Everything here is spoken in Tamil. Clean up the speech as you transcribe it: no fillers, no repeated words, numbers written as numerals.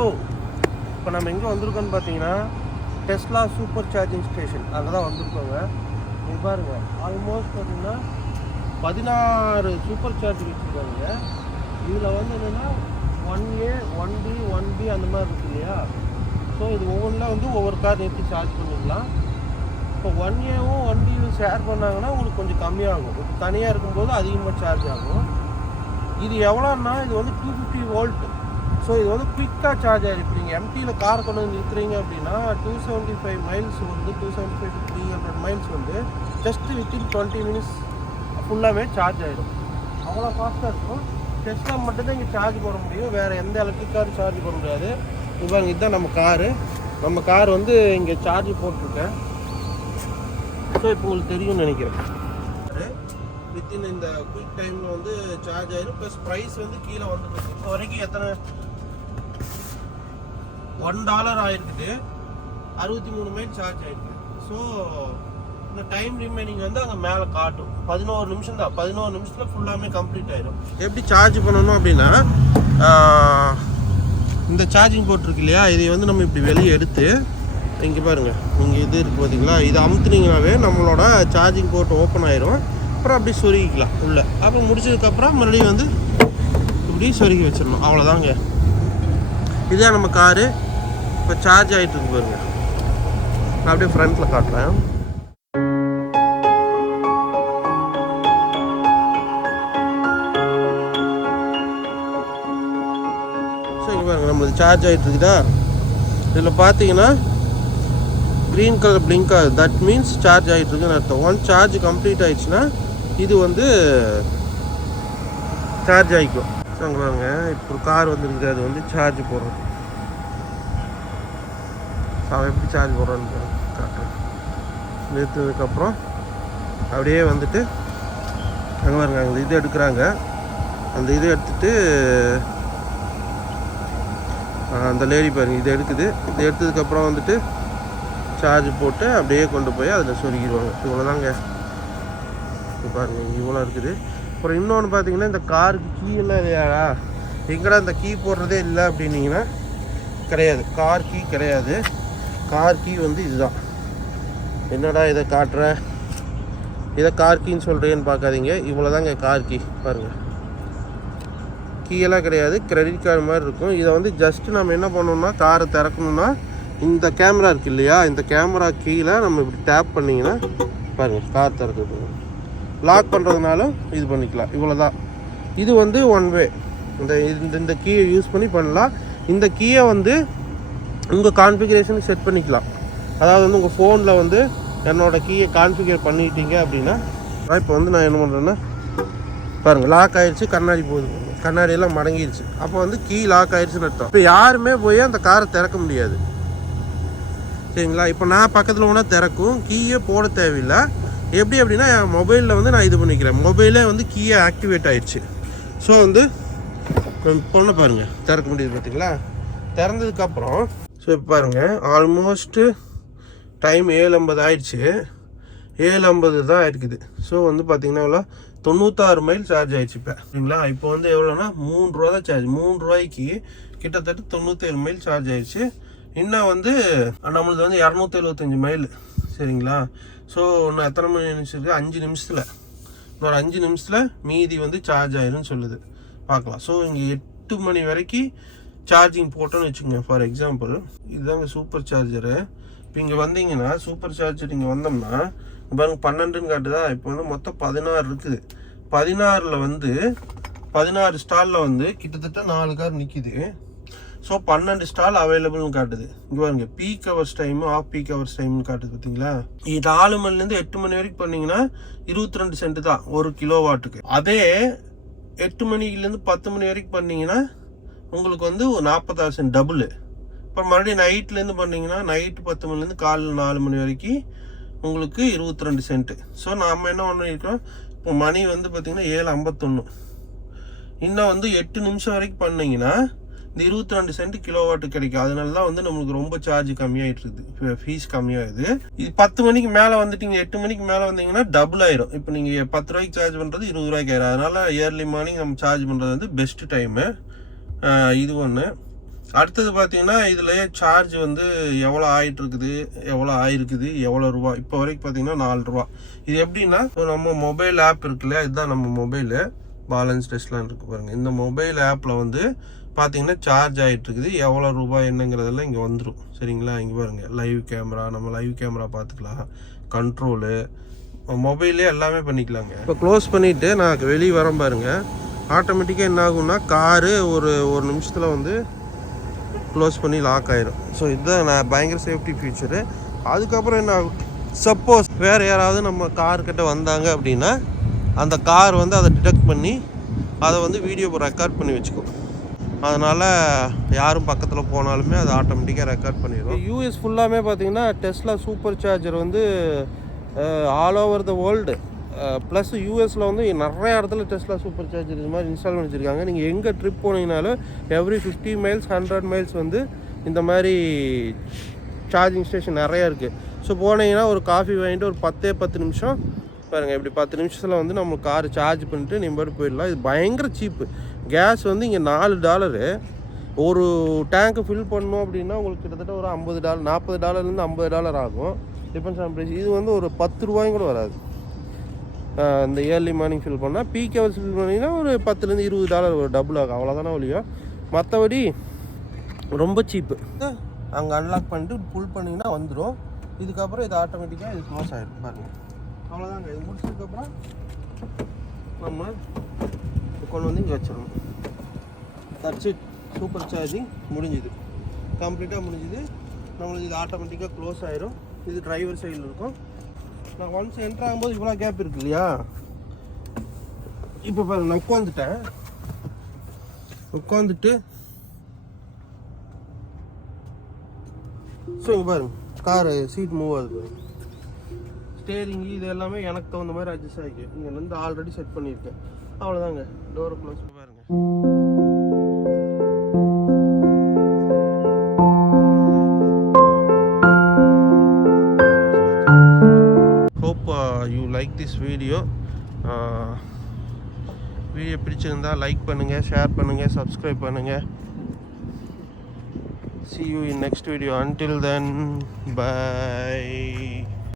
ஹலோ, இப்போ நம்ம எங்கே வந்திருக்கோன்னு பார்த்தீங்கன்னா டெஸ்லா சூப்பர் சார்ஜிங் ஸ்டேஷன் அங்கே தான் வந்திருக்கோங்க. இது பாருங்கள், ஆல்மோஸ்ட் பார்த்தீங்கன்னா 16 சூப்பர் சார்ஜர் வச்சுருக்காங்க. இதில் வந்து என்னென்னா 1A 1B 1B அந்த மாதிரி இருக்கு இல்லையா. ஸோ இது ஒவ்வொன்றில் வந்து ஒவ்வொரு கார் நிறுத்தி சார்ஜ் பண்ணிக்கலாம். இப்போ 1Aவும் 1Bயும் ஷேர் பண்ணாங்கன்னா உங்களுக்கு கொஞ்சம் கம்மியாகும். இப்போ தனியாக இருக்கும்போது அதிகமாக சார்ஜ் ஆகும். இது எவ்வளோன்னா இது வந்து 250 வோல்ட். ஸோ இது வந்து குயிக்காக சார்ஜ் ஆகிடும். இப்போ நீங்கள் எம்டியில் கார் கொண்டு வந்து நிற்கிறீங்க அப்படின்னா 275 மைல்ஸ் வந்து 275 to 300 மைல்ஸ் வந்து ஜஸ்ட் வித்தின் 20 மினிட்ஸ் ஃபுல்லாகவே சார்ஜ் ஆகிடும். அவ்வளோ ஃபாஸ்ட்டாக இருக்கும். டெஸ்லா மட்டும்தான் இங்கே சார்ஜ் போட முடியும், வேறு எந்த எலக்ட்ரிக் காரும் சார்ஜ் போட முடியாது. இப்போ இதுதான் நம்ம கார் வந்து இங்கே சார்ஜ் போட்டிருக்கேன். ஸோ இப்போ உங்களுக்கு தெரியும்னு நினைக்கிறேன். வித்தின் இந்த குயிக் டைமில் வந்து சார்ஜ் ஆகிடும். ப்ளஸ் ப்ரைஸ் வந்து கீழே வந்துருக்கு. இப்போ வரைக்கும் எத்தனை $1 ஆகிருக்குது, 63 மைல் சார்ஜ் ஆகிருக்கு. ஸோ இந்த டைம் ரிமைனிங் வந்து அங்கே மேலே காட்டும். 11 நிமிஷம் தான். 11 நிமிஷத்தில் ஃபுல்லாமே கம்ப்ளீட் ஆகிடும். எப்படி சார்ஜ் பண்ணணும் அப்படின்னா, இந்த சார்ஜிங் போர்ட் இருக்கு இல்லையா, இதை வந்து நம்ம இப்படி வெளியே எடுத்து இங்கே பாருங்கள், இங்கே இது இருக்குது பார்த்தீங்களா, இதை அமுத்துனீங்கனாவே நம்மளோட சார்ஜிங் போர்ட் ஓப்பன் ஆயிரும். அப்புறம் அப்படி சொருகிக்கலாம் உள்ளே. அப்புறம் முடிச்சதுக்கப்புறம் மறுபடியும் வந்து இப்படி சொருகி வச்சிடணும். அவ்வளோதாங்க. இதுதான் நம்ம காரு. இப்போ சார்ஜ் ஆகிட்டு இருக்கு பாருங்கள். நான் அப்படியே ஃப்ரண்ட்டில் காட்டுறேன். ஸோ இங்கே பாருங்கள், நம்மளுக்கு சார்ஜ் ஆகிட்டு இருக்குதா. இதில் பார்த்தீங்கன்னா க்ரீன் கலர் பிளிங்க் ஆகுது. தட் மீன்ஸ் சார்ஜ் ஆகிட்டு இருக்குன்னு அர்த்தம். ஒன் சார்ஜ் கம்ப்ளீட் ஆகிடுச்சுன்னா இது வந்து சார்ஜ் ஆகிக்கும். ஸோ அங்கே பாருங்க, இப்போ ஒரு கார் வந்துருக்குது, அது வந்து சார்ஜ் போடுறோம். அவன் எப்படி சார்ஜ் போடுறான்னு காட்டுறேன். நிறுத்ததுக்கப்புறம் அப்படியே வந்துட்டு அங்கே பாருங்க, அங்கே இது எடுக்கிறாங்க. அந்த இதை எடுத்துகிட்டு அந்த லேடி பாருங்க இதை எடுக்குது. இதை எடுத்ததுக்கப்புறம் வந்துட்டு சார்ஜ் போட்டு அப்படியே கொண்டு போய் அதில் சொருகிடுவாங்க. இவ்வளோதாங்க. இப்போ பாருங்கள், இவ்வளோ இருக்குது. அப்புறம் இன்னொன்று பார்த்தீங்கன்னா, இந்த காருக்கு கீ எல்லாம் இல்லையாடா, எங்கடா இந்த கீ போடுறதே இல்லை அப்படின்னீங்கன்னா கிடையாது. கார் கீ கிடையாது. கார் கீ வந்து இதுதான். என்னடா இதை காட்டுற, இதை கார் கீன்னு சொல்கிறேன்னு பார்க்காதீங்க. இவ்வளோதாங்க கார் கீ. பாருங்கள், கீயெல்லாம் கிடையாது, கிரெடிட் கார்டு மாதிரி இருக்கும். இதை வந்து ஜஸ்ட்டு நம்ம என்ன பண்ணணும்னா, காரை திறக்கணும்னா இந்த கேமரா இருக்குது இல்லையா, இந்த கேமரா கீழே நம்ம இப்படி டேப் பண்ணிங்கன்னா பாருங்கள், கார் திறக்குது. லாக் பண்ணுறதுனாலும் இது பண்ணிக்கலாம். இவ்வளோதான். இது வந்து ஒன் வே. இந்த கீயை யூஸ் பண்ணி பண்ணலாம். இந்த கீயை வந்து உங்கள் கான்ஃபிகரேஷனுக்கு செட் பண்ணிக்கலாம். அதாவது வந்து உங்கள் ஃபோனில் வந்து என்னோடய கீயை கான்ஃபிகர் பண்ணிட்டீங்க அப்படின்னா, இப்போ வந்து நான் என்ன பண்ணுறேன்னா பாருங்கள், லாக் ஆகிடுச்சு. கண்ணாடி போகுது, கண்ணாடியெல்லாம் மடங்கிடுச்சு. அப்போ வந்து கீ லாக் ஆகிடுச்சுன்னு அர்த்தம். இப்போ யாருமே போய் அந்த காரை திறக்க முடியாது, சரிங்களா. இப்போ நான் பக்கத்தில் போனால் திறக்கும். கீயே போட தேவையில்லை. எப்படி அப்படின்னா, என் மொபைலில் வந்து நான் இது பண்ணிக்கிறேன். மொபைலே வந்து கீயை ஆக்டிவேட் ஆகிடுச்சு. ஸோ வந்து பொண்ணை பாருங்கள், திறக்க முடியுது பார்த்தீங்களா. திறந்ததுக்கப்புறம் ஸோ இப்போ பாருங்கள், ஆல்மோஸ்ட்டு டைம் 7:50 ஆயிடுச்சு. 7:50 தான் இருக்குது. ஸோ வந்து பார்த்தீங்கன்னா எவ்வளோ, 96 மைல் சார்ஜ் ஆகிடுச்சு இப்போ, சரிங்களா. இப்போ வந்து எவ்வளோனா $3 தான் சார்ஜ். $3 கிட்டத்தட்ட 97 மைல் சார்ஜ் ஆகிடுச்சு. இன்னும் வந்து நம்மளுக்கு வந்து 275 மைல், சரிங்களா. ஸோ இன்னும் எத்தனை மணி நிமிஷத்துக்கு, 5 நிமிஷத்தில், இன்னொரு 5 நிமிஷத்தில் மீதி வந்து சார்ஜ் ஆயிருன்னு சொல்லுது. பார்க்கலாம். ஸோ இங்கே 8 மணி வரைக்கும் சார்ஜிங் போட்டோன்னு வச்சுக்கோங்க. ஃபார் எக்ஸாம்பிள் இதுதாங்க சூப்பர் சார்ஜரு. இப்போ இங்கே வந்தீங்கன்னா சூப்பர் சார்ஜர் இங்கே வந்தோம்னா பாருங்க 12ன்னு காட்டுதா. இப்போ வந்து மொத்தம் 16 இருக்குது. 16ல் வந்து 16 ஸ்டாலில் வந்து கிட்டத்தட்ட 4 கார் நிற்கிது. ஸோ 12 ஸ்டால் அவைலபிள்னு காட்டுது. இங்கே பாருங்க, peak hours time, off peak hours டைம்னு காட்டுது பார்த்தீங்களா. 4 மணிலேருந்து 8 மணி வரைக்கும் பண்ணிங்கன்னா 22 சென்ட் தான் 1 கிலோவாட்டுக்கு. அதே 8 மணிலேருந்து 10 மணி வரைக்கும் பண்ணிங்கன்னா உங்களுக்கு வந்து 46 சென்ட் டபுள். இப்போ மறுபடியும் நைட்லேருந்து பண்ணிங்கன்னா நைட்டு 10 மணிலேருந்து காலையில் 4 மணி வரைக்கும் உங்களுக்கு 22 சென்ட்டு. ஸோ நம்ம என்ன பண்ணியிருக்கோம், இப்போ மணி வந்து பார்த்திங்கன்னா 7:51. இன்னும் வந்து 8 நிமிஷம் வரைக்கும் பண்ணிங்கன்னா இந்த 22 சென்ட் கிலோவாட்டு கிடைக்கும். அதனால தான் வந்து நம்மளுக்கு ரொம்ப சார்ஜ் கம்மியாகிட்டு இருக்குது, ஃபீஸ் கம்மியாகுது. இது 10 மணிக்கு மேலே வந்துட்டீங்க, 8 மணிக்கு மேலே வந்தீங்கன்னா டபுள் ஆயிரும். இப்போ நீங்கள் 10 ரூபாய்க்கு சார்ஜ் பண்ணுறது 20 ரூபாய்க்கு ஆயிரும். அதனால ஏர்லி மார்னிங் நம்ம சார்ஜ் பண்ணுறது வந்து பெஸ்ட் டைமு. இது ஒன்று. அடுத்தது பார்த்தீங்கன்னா இதுலேயே சார்ஜ் வந்து எவ்வளோ ஆகிட்டுருக்குது, எவ்வளோ ஆயிருக்குது, எவ்வளோ ரூபா. இப்போ வரைக்கும் பார்த்தீங்கன்னா 4 ரூபா. இது எப்படின்னா நம்ம மொபைல் ஆப் இருக்குல்ல, இதுதான் நம்ம மொபைலு பேலன்ஸ் டெஸ்ட்லாம் இருக்குது பாருங்கள். இந்த மொபைல் ஆப்பில் வந்து பார்த்தீங்கன்னா சார்ஜ் ஆகிட்டுருக்குது, எவ்வளோ ரூபாய் என்னங்கிறதெல்லாம் இங்கே வந்துடும். சரிங்களா? இங்கே பாருங்கள் லைவ் கேமரா, நம்ம லைவ் கேமரா பார்த்துக்கலாம், கண்ட்ரோலு, மொபைல்லே எல்லாமே பண்ணிக்கலாங்க. இப்போ க்ளோஸ் பண்ணிவிட்டு நான் வெளியே வரேன் பாருங்கள். ஆட்டோமேட்டிக்காக என்ன ஆகும்னா காரு ஒரு நிமிஷத்தில் வந்து க்ளோஸ் பண்ணி லாக் ஆயிரும். ஸோ இதுதான் நான் பயங்கர சேஃப்டி ஃபீச்சரு. அதுக்கப்புறம் என்ன ஆகும், சப்போஸ் வேறு யாராவது நம்ம கார்கிட்ட வந்தாங்க அப்படின்னா அந்த கார் வந்து அதை டிடெக்ட் பண்ணி அதை வந்து வீடியோ ரெக்கார்ட் பண்ணி வச்சுக்கும். அதனால் யாரும் பக்கத்தில் போனாலுமே அது ஆட்டோமேட்டிக்காக ரெக்கார்ட் பண்ணிடும். யூஎஸ் ஃபுல்லாமே பார்த்திங்கன்னா டெஸ்லா சூப்பர் சார்ஜர் வந்து all over the world plus யூஎஸில் வந்து நிறைய இடத்துல டெஸ்லா சூப்பர் சார்ஜர் இது மாதிரி இன்ஸ்டால் பண்ணி வச்சுருக்காங்க. நீங்கள் எங்கே ட்ரிப் போனீங்கனாலும் எவ்ரி 50 மைல்ஸ் 100 மைல்ஸ் வந்து இந்த மாதிரி சார்ஜிங் ஸ்டேஷன் நிறையா இருக்குது. ஸோ போனீங்கன்னா ஒரு காஃபி வாங்கிட்டு ஒரு 10 நிமிஷம் பாருங்கள், இப்படி 10 நிமிஷத்தில் வந்து நம்ம கார் சார்ஜ் பண்ணிட்டு நீங்கள் பாட்டு போயிடலாம். இது பயங்கர சீப்பு. கேஸ் வந்து இங்கே $4. ஒரு டேங்க்கு ஃபில் பண்ணோம் அப்படின்னா உங்களுக்கு கிட்டத்தட்ட ஒரு $50, $40 $50 ஆகும், டிபெண்ட்ஸ் ஆன் ப்ரைஸ். இது வந்து ஒரு 10 ரூபாயும் கூட வராது. இந்த ஏர்லி மார்னிங் ஃபில் பண்ணால், பீக் ஹவர்ஸ் ஃபில் பண்ணிங்கன்னா ஒரு $10 $20 ஒரு டபுள் ஆகும், அவ்வளோதானே ஒழியும். மற்றபடி ரொம்ப சீப்பு. அங்கே அன்லாக் பண்ணிட்டு புல் பண்ணிங்கன்னா வந்துடும். இதுக்கப்புறம் இது ஆட்டோமேட்டிக்காக இது க்ளோஸ் ஆகிடும் பாருங்கள். அவ்வளோதாங்க. இது முடிச்சதுக்கப்புறம் நம்ம கொண்டு வந்து இங்கே வச்சிடணும். That's it. சூப்பர் சார்ஜிங் முடிஞ்சுது, கம்ப்ளீட்டாக முடிஞ்சுது. நம்மளுக்கு இது ஆட்டோமேட்டிக்காக க்ளோஸ் ஆகிடும். இது டிரைவர் சைடில் இருக்கும். நான் ஒன்ஸ் என்ட்ரு ஆகும்போது இவ்வளோ கேப் இருக்கு இல்லையா, இப்போ பாருங்க நான் உட்காந்துட்டு ஸோ இங்கே பாருங்க காரு சீட் மூவ் ஆகுது. ஸ்டேரிங் இது எல்லாமே எனக்கு தகுந்த மாதிரி அட்ஜஸ்ட் ஆகிக்கு. இங்கே வந்து ஆல்ரெடி செட் பண்ணியிருக்கேன். அவ்வளோதாங்க. டோரை க்ளோஸ் பாருங்க. You like this video. Video பிடிச்சிருந்தா லைக் பண்ணுங்கள், ஷேர் பண்ணுங்கள், சப்ஸ்கிரைப் பண்ணுங்கள். See you in next video. Until then, bye.